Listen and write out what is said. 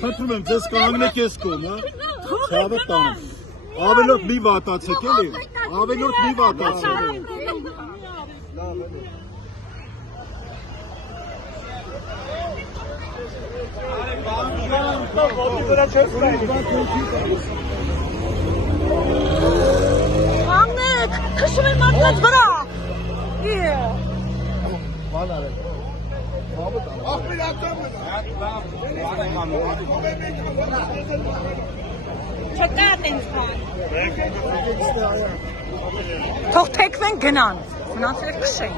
Խնդրում ձեզ կանգնեք ես կողմ, հա։ Ցավը տանեմ։ Ավելորդ մի վատացեք էլի։ Ավելորդ մի վատացեք։ Կանգնեք, քշում են մարդկանց վրա։ Չկա տենց բան։ Թող թեքվեն գնան, մնացել է քշեն։